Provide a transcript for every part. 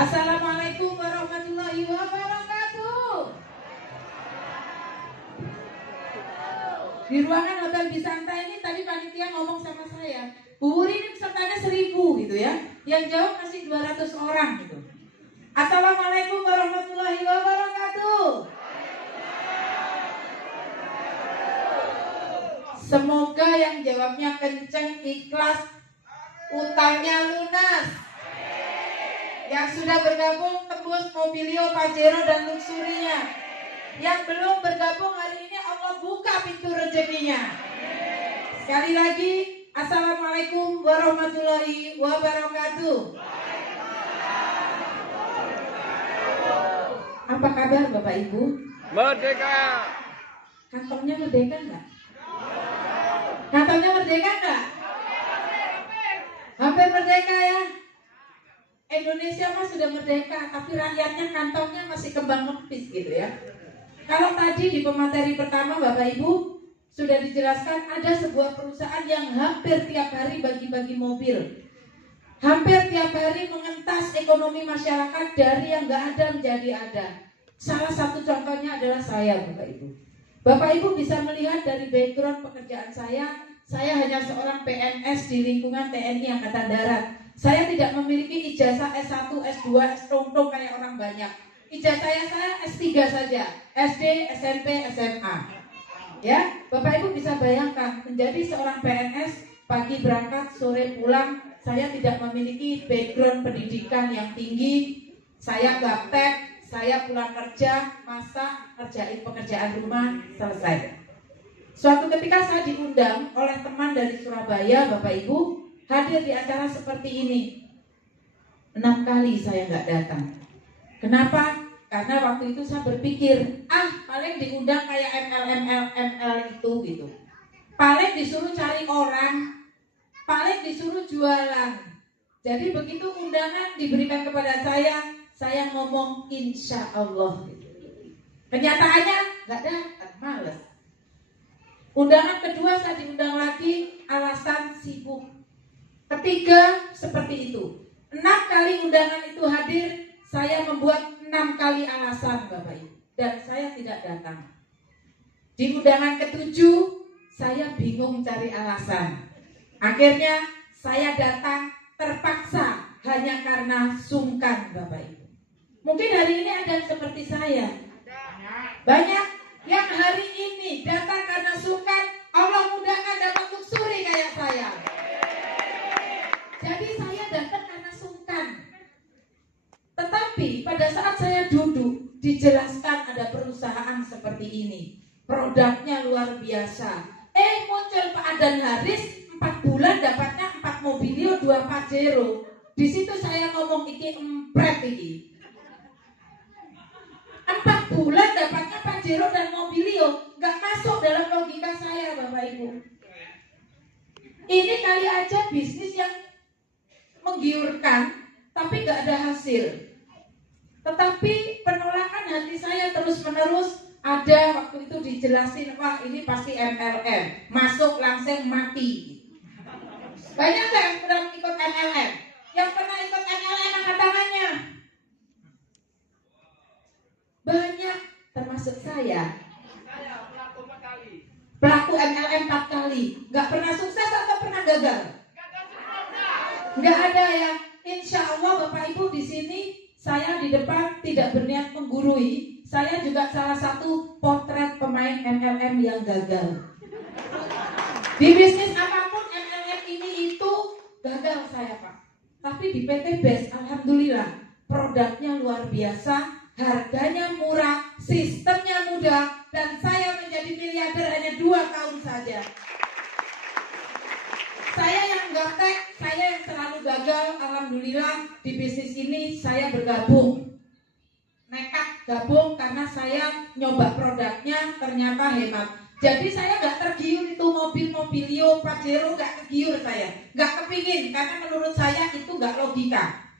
Assalamualaikum warahmatullahi wabarakatuh. Di ruangan Hotel Bisanta ini tadi panitia ngomong sama saya, Bu Wuri ini pesertanya 1000 gitu ya, yang jawab masih 200 orang gitu. Assalamualaikum warahmatullahi wabarakatuh. Semoga yang jawabnya kenceng, ikhlas, utangnya lunas. Yang sudah bergabung tembus Mobilio, Pajero dan Luxurinya. Yang belum bergabung hari ini Allah buka pintu rezekinya. Sekali lagi, Assalamualaikum warahmatullahi wabarakatuh. Apa kabar Bapak Ibu? Merdeka. Kantongnya merdeka enggak? Kantongnya merdeka enggak? Hampir merdeka ya. Indonesia mah sudah merdeka, tapi rakyatnya kantongnya masih kembang kempis gitu ya. Kalau tadi di pemateri pertama Bapak Ibu sudah dijelaskan ada sebuah perusahaan yang hampir tiap hari bagi-bagi mobil. Hampir tiap hari mengentas ekonomi masyarakat dari yang nggak ada menjadi ada. Salah satu contohnya adalah saya Bapak Ibu. Bapak Ibu bisa melihat dari background pekerjaan saya hanya seorang PNS di lingkungan TNI Angkatan Darat. Saya tidak memiliki ijazah S1, S2, S-tong-tong kayak orang banyak. Ijazah saya S3 saja, SD, SMP, SMA. Ya, Bapak Ibu bisa bayangkan menjadi seorang PNS, pagi berangkat, sore pulang. Saya tidak memiliki background pendidikan yang tinggi. Saya gaptek, saya pulang kerja, masak, kerjain pekerjaan rumah, selesai. Suatu ketika saya diundang oleh teman dari Surabaya, Bapak Ibu, hadir di acara seperti ini. 6 kali saya nggak datang. Kenapa? Karena waktu itu saya berpikir, paling diundang kayak ML itu gitu. Paling disuruh cari orang, paling disuruh jualan. Jadi begitu undangan diberikan kepada saya ngomong insya Allah. Kenyataannya nggak datang, males. Undangan kedua saya diundang lagi, alasan sibuk. Ketiga seperti itu. 6 kali undangan itu hadir, saya membuat 6 kali alasan Bapak Ibu, dan saya tidak datang. Di undangan ketujuh saya bingung cari alasan. Akhirnya saya datang terpaksa hanya karena sungkan Bapak Ibu. Mungkin hari ini ada seperti saya. Banyak yang hari ini datang karena sungkan, Allah mudahkan dapat luxury kayak saya. Jadi saya datang karena sungkan. Tetapi pada saat saya duduk, dijelaskan ada perusahaan seperti ini. Produknya luar biasa. Muncul Pak Adan Haris, 4 bulan dapatnya 4 Mobilio, 2 Pajero. Di situ saya ngomong iki empret iki. 4 bulan dapatnya Pajero dan Mobilio, nggak masuk dalam logika saya Bapak Ibu. Ini kali aja bisnis yang menggiurkan, tapi nggak ada hasil. Tetapi penolakan hati saya terus menerus. Ada waktu itu dijelasin, wah ini pasti MLM, masuk langsung mati. Banyak nggak yang pernah ikut MLM? Yang pernah ikut MLM angkat tangannya? Banyak, termasuk saya. Pelaku MLM 4 kali, nggak pernah sukses atau pernah gagal? Nggak ada ya. Insya Allah Bapak Ibu di sini saya di depan tidak berniat menggurui. Saya juga salah satu potret pemain MLM yang gagal. Di bisnis apapun MLM ini itu gagal saya Pak. Tapi di PT BES alhamdulillah produknya luar biasa, harganya murah, sistemnya mudah, dan saya menjadi miliarder hanya 2 tahun saja. Saya yang gaptek, saya yang selalu gagal, alhamdulillah di bisnis ini saya bergabung. Nekat gabung karena saya nyoba produknya ternyata hemat. Jadi saya nggak tergiur itu Mobilio, Pajero, nggak tergiur saya, nggak kepingin karena menurut saya itu nggak logika.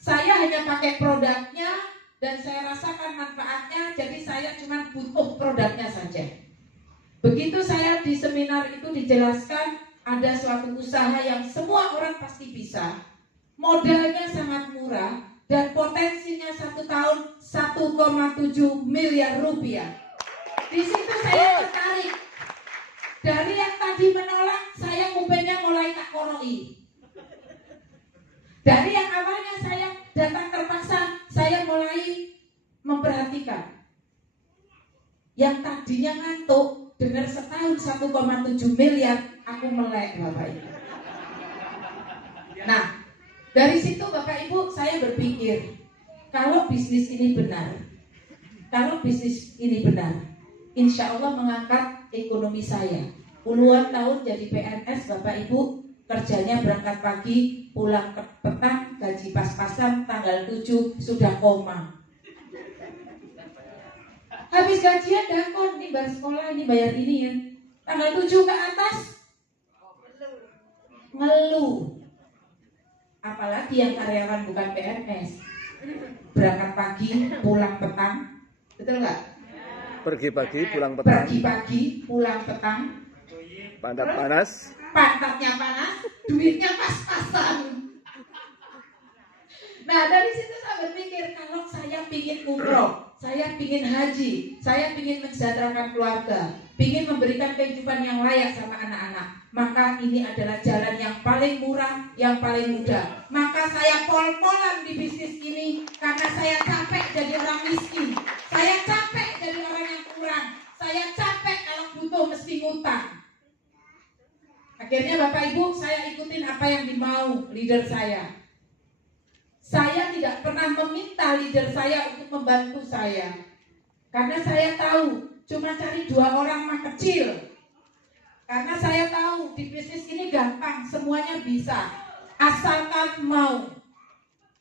Saya hanya pakai produknya dan saya rasakan manfaatnya, jadi saya cuma butuh produknya saja. Begitu saya di seminar itu dijelaskan ada suatu usaha yang semua orang pasti bisa, modalnya sangat murah dan 1,7 miliar rupiah. Di situ saya tertarik. Dari yang tadi menolak, saya kupingnya mulai tak koroi. Dari yang awalnya saya datang terpaksa, saya mulai memperhatikan. Yang tadinya ngantuk, dengar setahun 1,7 miliar, aku melek Bapak Ibu. Nah, dari situ Bapak Ibu saya berpikir, kalau bisnis ini benar, insya Allah mengangkat ekonomi saya. Puluhan tahun jadi PNS Bapak Ibu, kerjanya berangkat pagi, pulang petang, gaji pas-pasan, tanggal 7 sudah koma. Habis gajian dakon, nih bayar sekolah, ini bayar ini ya. Tanggal 7 ke atas ngeluh. Apalagi yang karyawan bukan PNS, berangkat pagi, pulang petang, betul nggak? Pergi pagi, pulang petang. Pergi pagi, pulang petang. Pantat panas. Pantatnya panas, duitnya pas-pasan. Nah dari situ saya berpikir, kalau saya pingin umroh, saya pingin haji, saya pingin mensejahterakan keluarga, pingin memberikan kehidupan yang layak sama anak-anak, maka ini adalah jalan yang paling murah, yang paling mudah. Maka saya pol-polan di bisnis ini karena saya capek jadi orang miskin, saya capek jadi orang yang kurang, saya capek kalau butuh mesti ngutang. Akhirnya Bapak Ibu, saya ikutin apa yang dimau leader saya. Saya tidak pernah meminta leader saya untuk membantu saya, karena saya tahu cuma cari 2 orang mah kecil. Karena saya tahu di bisnis ini gampang, semuanya bisa, asalkan mau.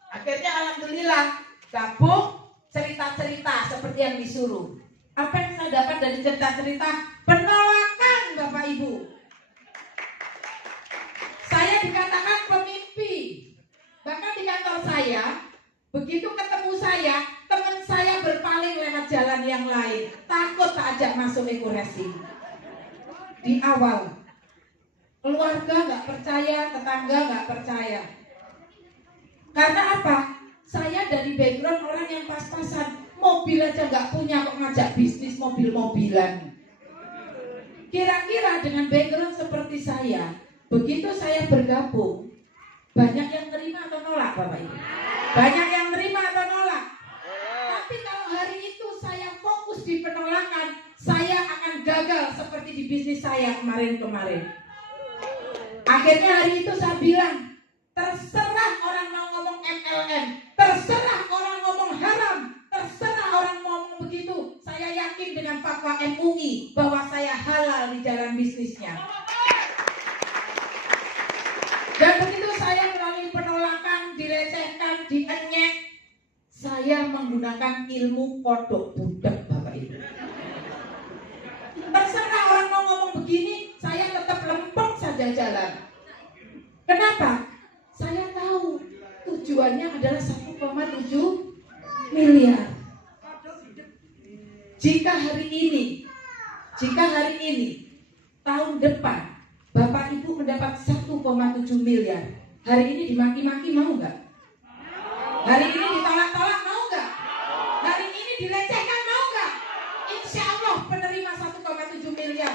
Akhirnya alhamdulillah gabung, cerita-cerita seperti yang disuruh. Apa yang saya dapat dari cerita-cerita? Penolakan Bapak Ibu. Saya dikatakan pemimpi. Bahkan di kantor saya, begitu ketemu saya, teman saya berpaling lewat jalan yang lain, takut tak ajak masuk ekoresi. Di awal, keluarga nggak percaya, tetangga nggak percaya. Karena apa? Saya dari background orang yang pas-pasan, mobil aja nggak punya kok ngajak bisnis mobil-mobilan. Kira-kira dengan background seperti saya, begitu saya bergabung, banyak yang terima atau nolak Bapak Ibu? Banyak yang terima atau nolak? Tapi kalau hari itu saya fokus di penolakan, saya akan gagal seperti di bisnis saya kemarin-kemarin. Akhirnya hari itu saya bilang, terserah orang mau ngomong MLM, terserah orang ngomong haram, terserah orang ngomong begitu, saya yakin dengan fatwa MUI bahwa saya halal di jalan bisnisnya. Dan begitu saya melalui penolakan, dilecehkan, dienyek, saya menggunakan ilmu kodok budak Bapak Ibu. Terserah orang mau ngomong begini, saya tetap lempeng saja jalan. Kenapa? Saya tahu tujuannya adalah 1,7 miliar. Jika hari ini, tahun depan, Bapak Ibu mendapat 1,7 miliar. Hari ini dimaki-maki mau nggak? Hari ini ditolak-tolak mau nggak? Hari ini dilecehkan mau nggak? Insya Allah penerima 1,7 miliar.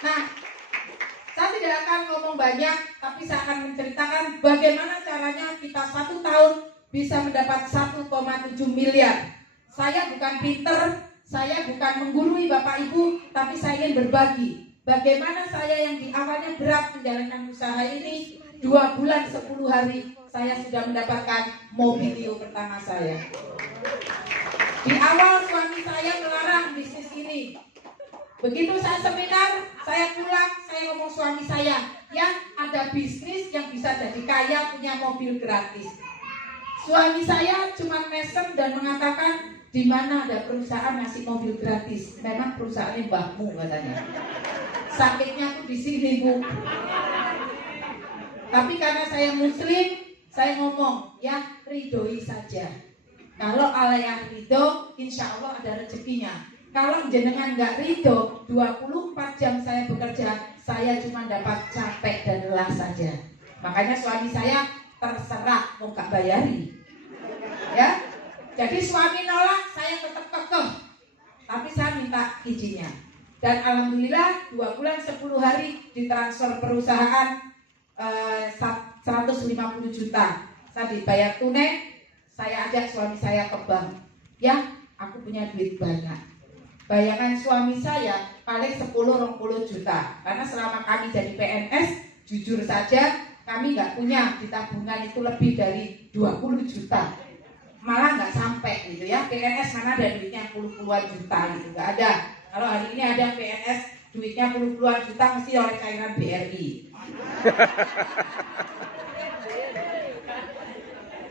Nah, saya tidak akan ngomong banyak, tapi saya akan menceritakan bagaimana caranya kita 1 tahun bisa mendapat 1,7 miliar. Saya bukan pinter, saya bukan menggurui Bapak Ibu, tapi saya ingin berbagi. Bagaimana saya yang di awalnya berat menjalankan usaha ini, 2 bulan 10 hari, saya sudah mendapatkan mobilio pertama saya. Di awal suami saya melarang bisnis ini. Begitu saya seminar, saya pulang, saya ngomong suami saya, ya ada bisnis yang bisa jadi kaya, punya mobil gratis. Suami saya cuma mesem dan mengatakan, di mana ada perusahaan ngasih mobil gratis? Memang perusahaannya mbahmu katanya. Sakitnya tuh di sini Bu. Tapi karena saya muslim, saya ngomong, ya ridhoi saja. Kalau Allah yang ridho, insya Allah ada rezekinya. Kalau jenengan nggak ridho, 24 jam saya bekerja, saya cuma dapat capek dan lelah saja. Makanya suami saya terserah mau gak bayari. ya. Jadi suami nolak, saya tetap kekeh. Tapi saya minta izinnya. Dan alhamdulillah 2 bulan 10 hari ditransfer perusahaan 150 juta. Saya dibayar tunai, saya ajak suami saya ke bank. Ya, aku punya duit banyak. Bayangan suami saya paling 10-20 juta. Karena selama kami jadi PNS, jujur saja kami nggak punya di tabungan itu lebih dari 20 juta. Malah nggak sampai gitu ya. PNS mana ada duitnya puluhan juta gitu, nggak ada. Kalau hari ini ada PNS duitnya puluhan juta mesti oleh cairan BRI.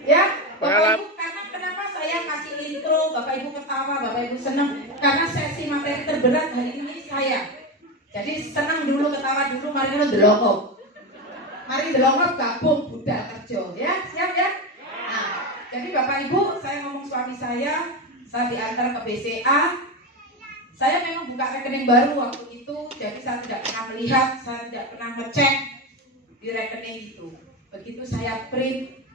Ya, Bapak Ibu, karena kenapa saya kasih intro, Bapak Ibu ketawa, Bapak Ibu senang, karena sesi materi terberat hari ini saya. Jadi senang dulu, ketawa dulu, mari kita delokop. Mari delokop gabung budal kerja, ya, siap ya? Nah, jadi Bapak Ibu, saya ngomong suami saya diantar ke BCA. Saya memang buka rekening baru waktu itu, jadi saya tidak pernah melihat, saya tidak pernah ngecek di rekening itu. Begitu saya print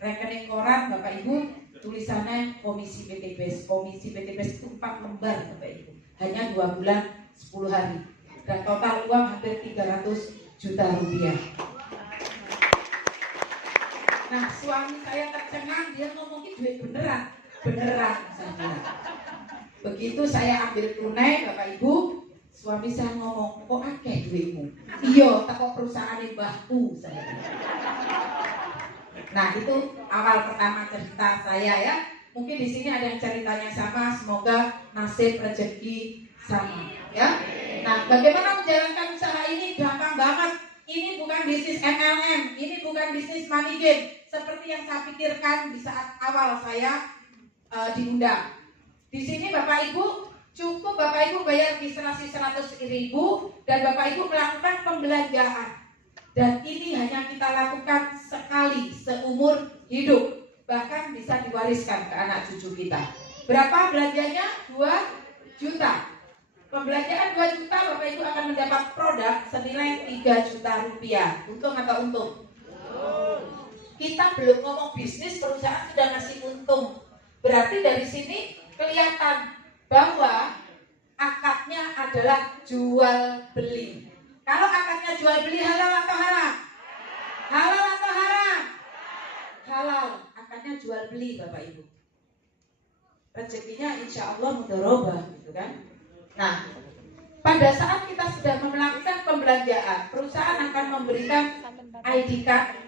rekening koran, Bapak Ibu, tulisannya Komisi PTBS. Komisi PTBS itu 4 lembar, Bapak Ibu. Hanya 2 bulan 10 hari. Dan total uang hampir 300 juta rupiah. Nah, suami saya tercengang, dia ngomongin duit beneran saya bilang. Begitu saya ambil tunai, Bapak Ibu, suami saya ngomong, kok akeh duitmu? Iya, teko perusahaan mbahku saya. Nah, itu awal pertama cerita saya ya. Mungkin di sini ada yang ceritanya sama, semoga nasib rezeki sama ya. Nah, bagaimana menjalankan usaha ini? Gampang banget. Ini bukan bisnis MLM, ini bukan bisnis money game seperti yang saya pikirkan di saat awal saya diundang. Di sini Bapak Ibu cukup Bapak Ibu bayar registrasi 100.000 dan Bapak Ibu melakukan pembelanjaan. Dan ini hanya kita lakukan sekali seumur hidup, bahkan bisa diwariskan ke anak cucu kita. Berapa belanjanya? 2 juta. Pembelanjaan 2 juta, Bapak Ibu akan mendapat produk senilai 3 juta rupiah. Untung atau untung? Kita belum ngomong bisnis, perusahaan sudah ngasih untung. Berarti dari sini kelihatan bahwa akadnya adalah jual beli. Kalau akadnya jual beli, halal atau haram? Halal atau haram? Halal. Akadnya jual beli, Bapak Ibu. Rezekinya insya Allah mudharabah, gitu kan? Nah, pada saat kita sudah melakukan pembelanjaan, perusahaan akan memberikan ID card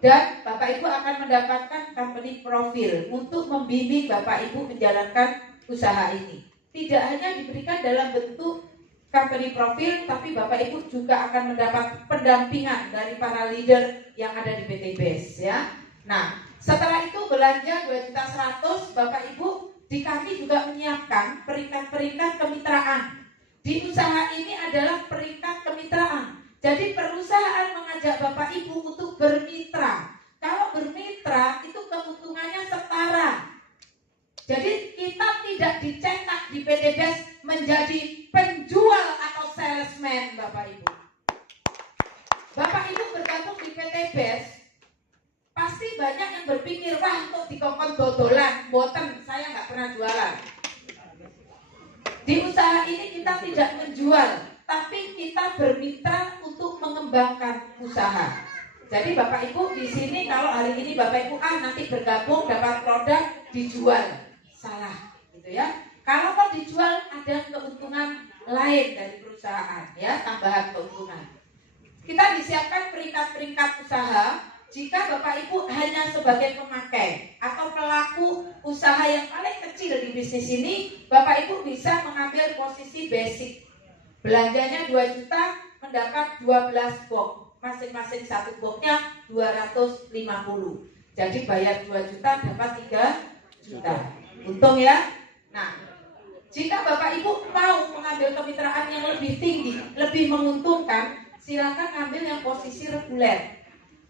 dan Bapak Ibu akan mendapatkan company profil untuk membimbing Bapak Ibu menjalankan usaha ini. Tidak hanya diberikan dalam bentuk company profil, tapi Bapak Ibu juga akan mendapat pendampingan dari para leader yang ada di PTBS ya. Nah, setelah itu belanja 2.100.000, Bapak Ibu, di kami juga menyiapkan peringkat-peringkat kemitraan. Di usaha ini adalah peringkat kemitraan. Jadi perusahaan mengajak Bapak Ibu untuk bermitra. Kalau bermitra itu keuntungannya setara. Jadi kita tidak dicetak di PTBS menjadi penjual atau salesman, Bapak Ibu. Bapak Ibu bergabung di PTBS, pasti banyak yang berpikir, wah untuk dikongkon dodolan, boten, saya nggak pernah jualan. Di usaha ini kita tidak menjual, tapi kita bermitra untuk mengembangkan usaha. Jadi Bapak Ibu di sini kalau hari ini Bapak Ibu nanti bergabung dapat produk dijual, salah, gitu ya. Kalau mau dijual ada keuntungan lain dari perusahaan, ya, tambahan keuntungan. Kita disiapkan peringkat-peringkat usaha. Jika Bapak Ibu hanya sebagai pemakai atau pelaku usaha yang paling kecil di bisnis ini, Bapak Ibu bisa mengambil posisi basic. Belanjanya 2 juta, mendapat 12 box. Masing-masing satu boxnya 250. Jadi bayar 2 juta dapat 3 juta. Untung ya. Nah, jika Bapak Ibu mau mengambil kemitraan yang lebih tinggi, lebih menguntungkan, silakan ambil yang posisi reguler.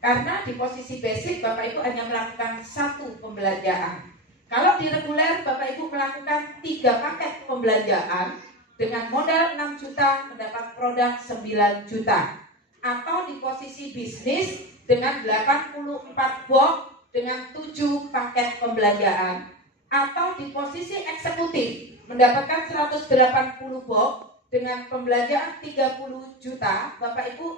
Karena di posisi basic Bapak Ibu hanya melakukan 1 pembelanjaan. Kalau di reguler Bapak Ibu melakukan 3 paket pembelanjaan dengan modal 6 juta mendapat produk 9 juta. Atau di posisi bisnis dengan 84 box dengan 7 paket pembelanjaan, atau di posisi eksekutif mendapatkan 180 box dengan pembelanjaan 30 juta, Bapak Ibu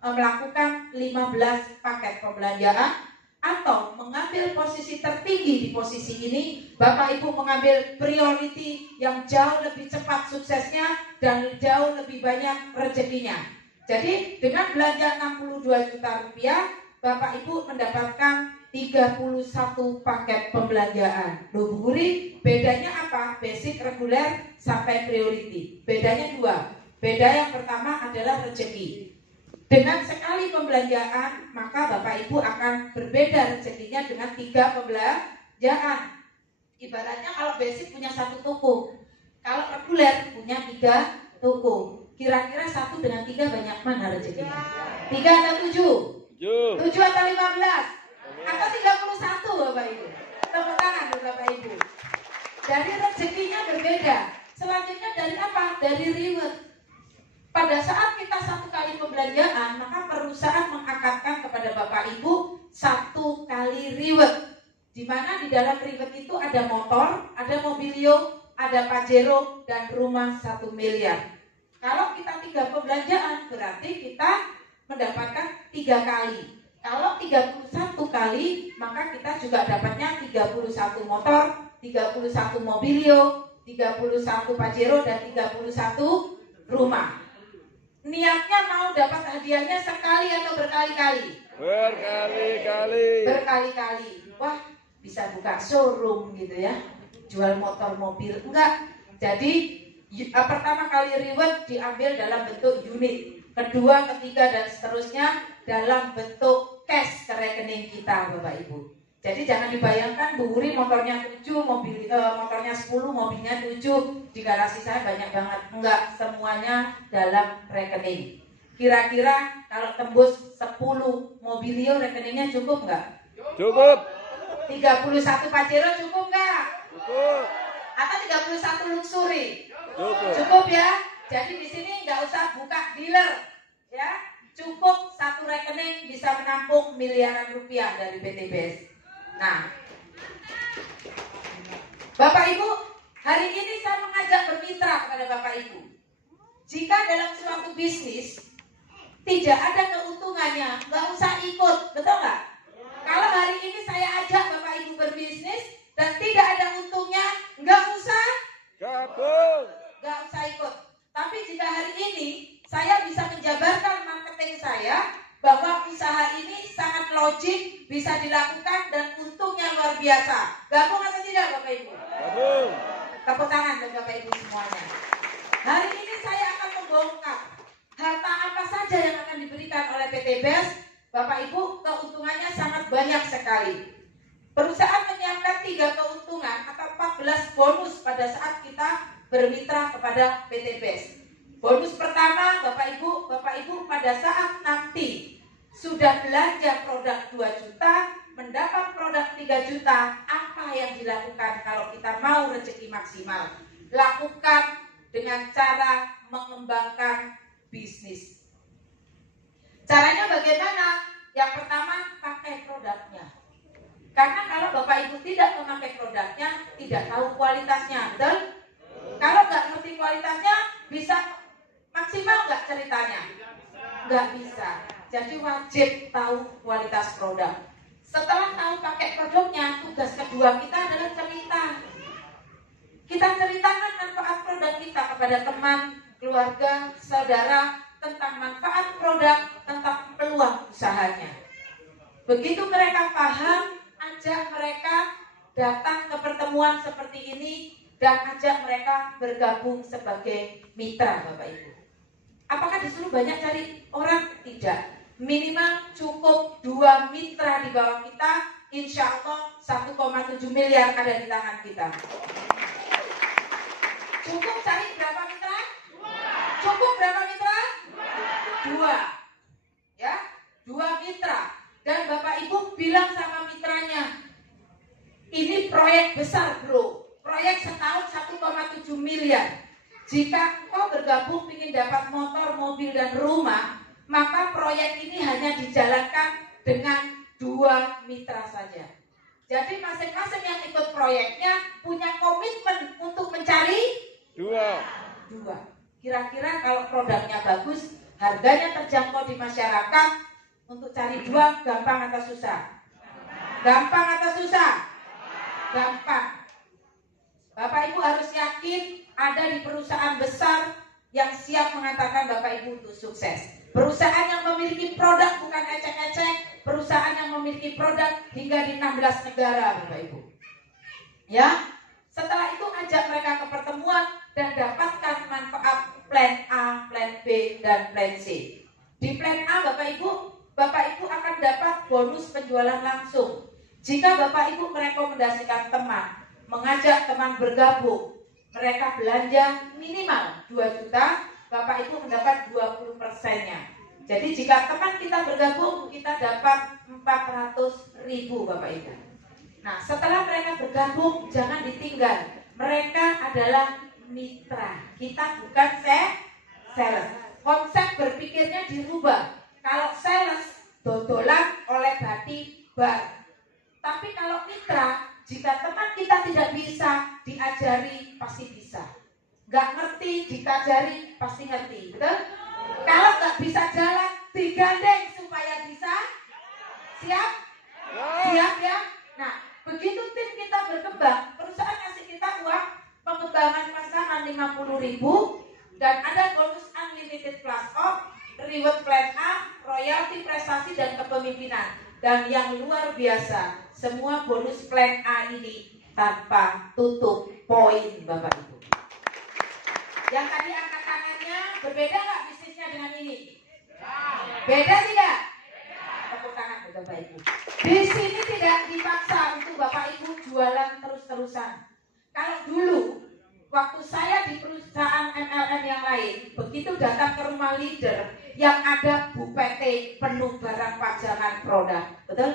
melakukan 15 paket pembelanjaan, atau mengambil posisi tertinggi di posisi ini, Bapak Ibu mengambil priority yang jauh lebih cepat suksesnya dan jauh lebih banyak rezekinya. Jadi dengan belanja 62 juta rupiah, Bapak Ibu mendapatkan 31 paket pembelanjaan. Loh Bu Guri, bedanya apa? Basic, reguler, sampai priority. Bedanya dua. Beda yang pertama adalah rezeki. Dengan sekali pembelanjaan, maka Bapak Ibu akan berbeda rezekinya dengan 3 pembelanjaan. Ibaratnya kalau basic punya 1 toko, kalau reguler punya 3 toko. Kira-kira 1 dengan 3 banyak mana rezekinya? 3 atau 7? 7 atau 15? Atau 31 Bapak Ibu? Tepuk tangan Bapak Ibu. Dari rezekinya berbeda. Selanjutnya dari apa? Dari reward. Pada saat kita 1 kali pembelanjaan, maka perusahaan mengangkatkan kepada Bapak Ibu 1 kali reward. Di mana di dalam reward itu ada motor, ada mobilio, ada Pajero, dan rumah 1 miliar. Kalau kita 3 pembelanjaan, berarti kita mendapatkan 3 kali. Kalau 31 kali, maka kita juga dapatnya 31 motor, 31 mobilio, 31 Pajero, dan 31 rumah. Niatnya mau dapat hadiahnya sekali atau berkali-kali? Berkali-kali. Berkali-kali. Wah, bisa buka showroom gitu ya, jual motor mobil. Enggak. Jadi pertama kali reward diambil dalam bentuk unit, kedua, ketiga, dan seterusnya dalam bentuk cash ke rekening kita Bapak Ibu. Jadi jangan dibayangkan Bu Wuri motornya 7, motornya 10, mobilnya 7, di garasi saya banyak banget. Enggak, semuanya dalam rekening. Kira-kira kalau tembus 10 mobilio rekeningnya cukup enggak? Cukup. 31 Pajero cukup enggak? Cukup. Atau 31 luxury? Cukup. Cukup ya. Jadi di sini enggak usah buka dealer ya. Cukup 1 rekening bisa menampung miliaran rupiah dari PTBS. Nah, Bapak Ibu, hari ini saya mengajak bermitra kepada Bapak Ibu. Jika dalam suatu bisnis tidak ada keuntungannya, nggak usah ikut, betul nggak? Kalau hari ini saya ajak Bapak Ibu berbisnis dan tidak ada untungnya, nggak usah gabung, nggak usah ikut. Tapi jika hari ini saya bisa menjabarkan marketing saya bahwa usaha ini sangat logik, bisa dilakukan dan untungnya luar biasa. Gabung atau tidak Bapak Ibu? gabung. Tepuk tangan buat Bapak Ibu semuanya. Hari ini saya akan membongkar harta apa saja yang akan diberikan oleh PT BES. Bapak Ibu, keuntungannya sangat banyak sekali. Perusahaan menyiapkan 3 keuntungan atau 14 bonus pada saat kita bermitra kepada PT BES. Bonus pertama, Bapak Ibu pada saat nanti sudah belanja produk 2 juta, mendapat produk 3 juta, apa yang dilakukan kalau kita mau rezeki maksimal? Lakukan dengan cara mengembangkan bisnis. Caranya bagaimana? Yang pertama, pakai produknya. Karena kalau Bapak Ibu tidak memakai produknya, tidak tahu kualitasnya, betul? Kalau nggak ngerti kualitasnya, bisa maksimal nggak ceritanya? Nggak bisa. Jadi wajib tahu kualitas produk. Setelah tahu pakai produknya, tugas kedua kita adalah cerita. Kita ceritakan manfaat produk kita kepada teman, keluarga, saudara, tentang manfaat produk, tentang peluang usahanya. Begitu mereka paham, ajak mereka datang ke pertemuan seperti ini dan ajak mereka bergabung sebagai mitra Bapak Ibu. Apakah disuruh banyak cari orang? Tidak. Minimal cukup 2 mitra di bawah kita, insya Allah 1,7 miliar ada di tangan kita. Cukup cari berapa mitra? 2. Cukup berapa mitra? 2. Ya, 2 mitra. Dan Bapak Ibu bilang sama mitranya, ini proyek besar bro, proyek setahun 1,7 miliar. Jika engkau bergabung ingin dapat motor, mobil, dan rumah, maka proyek ini hanya dijalankan dengan 2 mitra saja. Jadi masing-masing yang ikut proyeknya punya komitmen untuk mencari 2. Kira-kira kalau produknya bagus, harganya terjangkau di masyarakat, untuk cari 2 gampang atau susah? Gampang atau susah? Gampang. Bapak Ibu harus yakin ada di perusahaan besar yang siap mengantarkan Bapak Ibu untuk sukses. Perusahaan yang memiliki produk bukan ecek-ecek, perusahaan yang memiliki produk hingga di 16 negara Bapak Ibu. Ya, setelah itu ajak mereka ke pertemuan dan dapatkan manfaat plan A, plan B, dan plan C. Di plan A Bapak Ibu akan dapat bonus penjualan langsung. Jika Bapak Ibu merekomendasikan teman, mengajak teman bergabung, mereka belanja minimal 2 juta, Bapak Ibu mendapat 20%-nya. Jadi jika teman kita bergabung, kita dapat 400.000 Bapak Ibu. Nah, setelah mereka bergabung, jangan ditinggal. Mereka adalah mitra. Kita bukan sales. Konsep berpikirnya dirubah. Kalau sales, dodolan oleh bati bar. Tapi kalau mitra, jika teman kita tidak bisa, diajari pasti bisa. Gak ngerti, diajari pasti ngerti. Betul? Kalau gak bisa jalan, digandeng supaya bisa. Siap? Siap ya? Nah, begitu tim kita berkembang, perusahaan ngasih kita uang pengembangan pasangan 50.000 dan ada bonus unlimited plus off, reward plan A, royalti prestasi dan kepemimpinan. Dan yang luar biasa, semua bonus plan A ini tanpa tutup poin Bapak Ibu. Yang tadi angkat tangannya, berbeda nggak bisnisnya dengan ini? Beda tidak? Tepuk tangan Bapak Ibu. Di sini tidak dipaksa untuk Bapak Ibu jualan terus-terusan. Kalau dulu, waktu saya di perusahaan MLM yang lain, begitu datang ke rumah leader, yang ada bupete penuh barang pajangan produk, betul?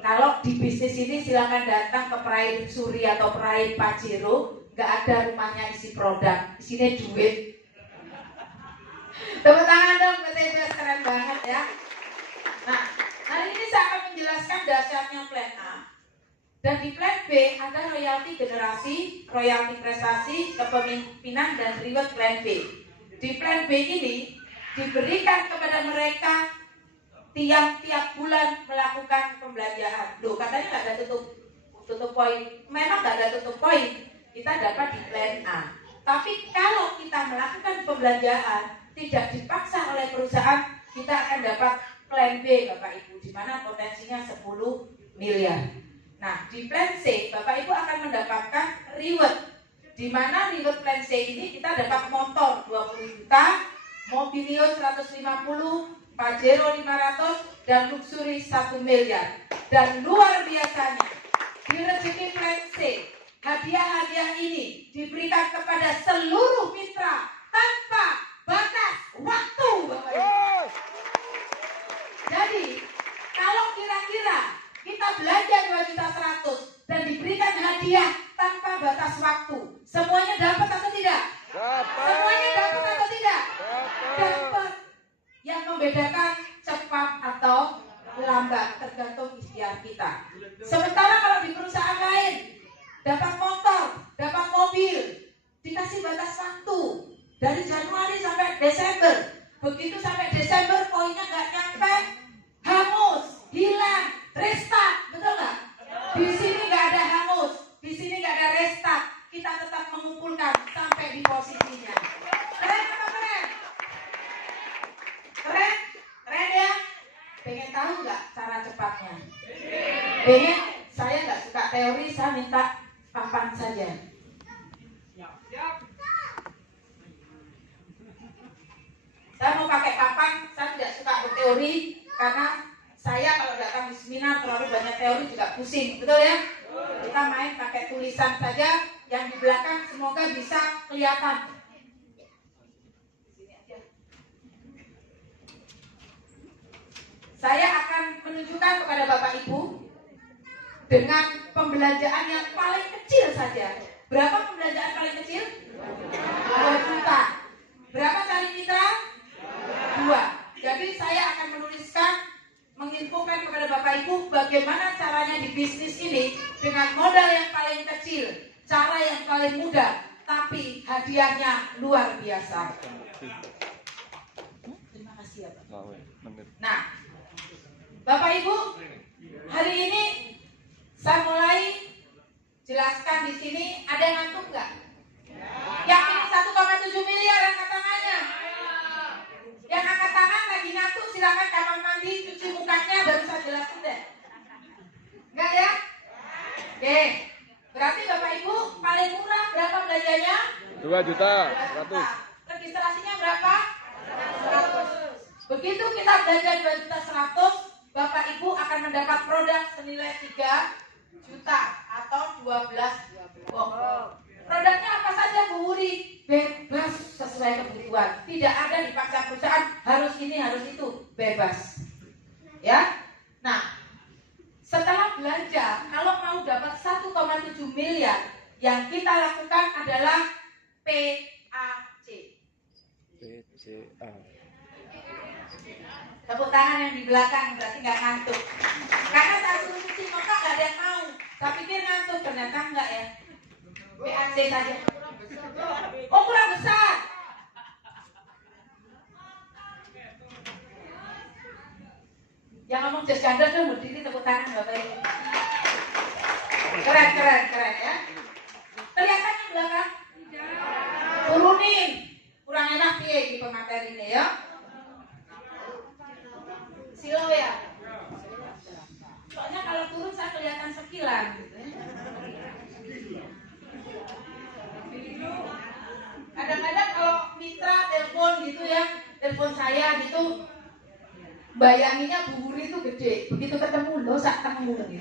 Kalau di bisnis ini silakan datang ke Pride Suri atau Pride Pajero, nggak ada rumahnya isi produk, isinya duit. Tepuk tangan dong, betul keren banget ya. Nah, hari ini saya akan menjelaskan dasarnya plan A. Dan di plan B ada royalti generasi, royalti prestasi, kepemimpinan, dan reward plan B. Di plan B ini diberikan kepada mereka tiap bulan melakukan pembelanjaan. Loh, katanya nggak ada tutup poin. Memang nggak ada tutup poin. Kita dapat di plan A. Tapi kalau kita melakukan pembelanjaan tidak dipaksa oleh perusahaan, kita akan dapat plan B Bapak Ibu, di mana potensinya 10 miliar. Nah, di plan C Bapak Ibu akan mendapatkan reward, di mana reward plan C ini kita dapat motor 20 juta, Mobilio 150, Pajero 500, dan Luxury 1 miliar. Dan luar biasanya, di rezeki plan C, hadiah-hadiah ini diberikan kepada seluruh mitra tanpa batas waktu Bapak Ibu. Jadi, kalau kira-kira kita belanja 2.100.000 dan diberikan hadiah tanpa batas waktu, semuanya dapat atau tidak? Dapat. Semuanya dapat atau tidak? Dapat. Dapat. Yang membedakan cepat atau lambat tergantung ikhtiar kita. Sementara kalau di perusahaan lain dapat motor, dapat mobil, dikasih batas waktu dari Januari sampai Desember. Begitu sampai Desember poinnya nggak nyampe, hangus, hilang, restart, betul nggak? Di sini nggak ada hangus, di sini nggak ada restart. Kita tetap mengumpulkan sampai di posisinya. Keren apa keren? Keren? Keren ya? Pengen tahu nggak cara cepatnya? Pengen? Saya nggak suka teori, saya minta papan saja. Saya mau pakai papan, saya tidak suka berteori karena saya kalau datang di seminar terlalu banyak teori juga pusing, betul ya? Kita main pakai tulisan saja, yang di belakang semoga bisa kelihatan. Saya akan menunjukkan kepada Bapak Ibu dengan pembelanjaan yang paling kecil saja. Berapa pembelanjaan paling kecil? 2 juta. Berapa cari mitra? 2. Jadi saya akan menuliskan menginfokan kepada Bapak Ibu bagaimana caranya di bisnis ini dengan modal yang paling kecil, cara yang paling mudah, tapi hadiahnya luar biasa. Terima kasih ya Pak. Nah, Bapak Ibu, hari ini saya mulai jelaskan di sini. Ada yang ngantuk nggak? Yang ini 1,7 miliar angkat tangannya. Yang angkat tangan lagi ngantuk silakan kamar mandi, cuci mukanya, baru saya jelasin deh. Enggak ya? Oke. Berarti Bapak Ibu paling murah berapa belanjanya? 2 juta 100. Registrasinya berapa? 100. Begitu kita belanja 2 juta 100, Bapak Ibu akan mendapat produk senilai 3 juta atau 12 box. Produknya apa saja Bu Wuri? Bebas sesuai kebutuhan. Tidak ada dipaksa perusahaan harus ini harus itu, bebas. Ya. Nah, setelah belanja, kalau mau dapat 1,7 miliar, yang kita lakukan adalah PAC. PCA. Tepuk tangan yang di belakang berarti nggak ngantuk. Karena saya suruh cuci muka nggak ada yang mau. Saya pikir ngantuk, ternyata enggak ya. PAC saja. Oh kurang besar. Yang ngomong Jas Gandar dong berdiri tepuk tangan Bapak Ibu. Keren ya. Kelihatan yang belakang? Turunin. Kurang enak di pemateri ini ya. Silau ya. Soalnya kalau turun saya kelihatan sekilan gitu ya. Kadang-kadang kalau mitra telepon gitu ya, telepon saya gitu, bayanginnya Bu Wuri itu gede, begitu ketemu lo sak temu gitu.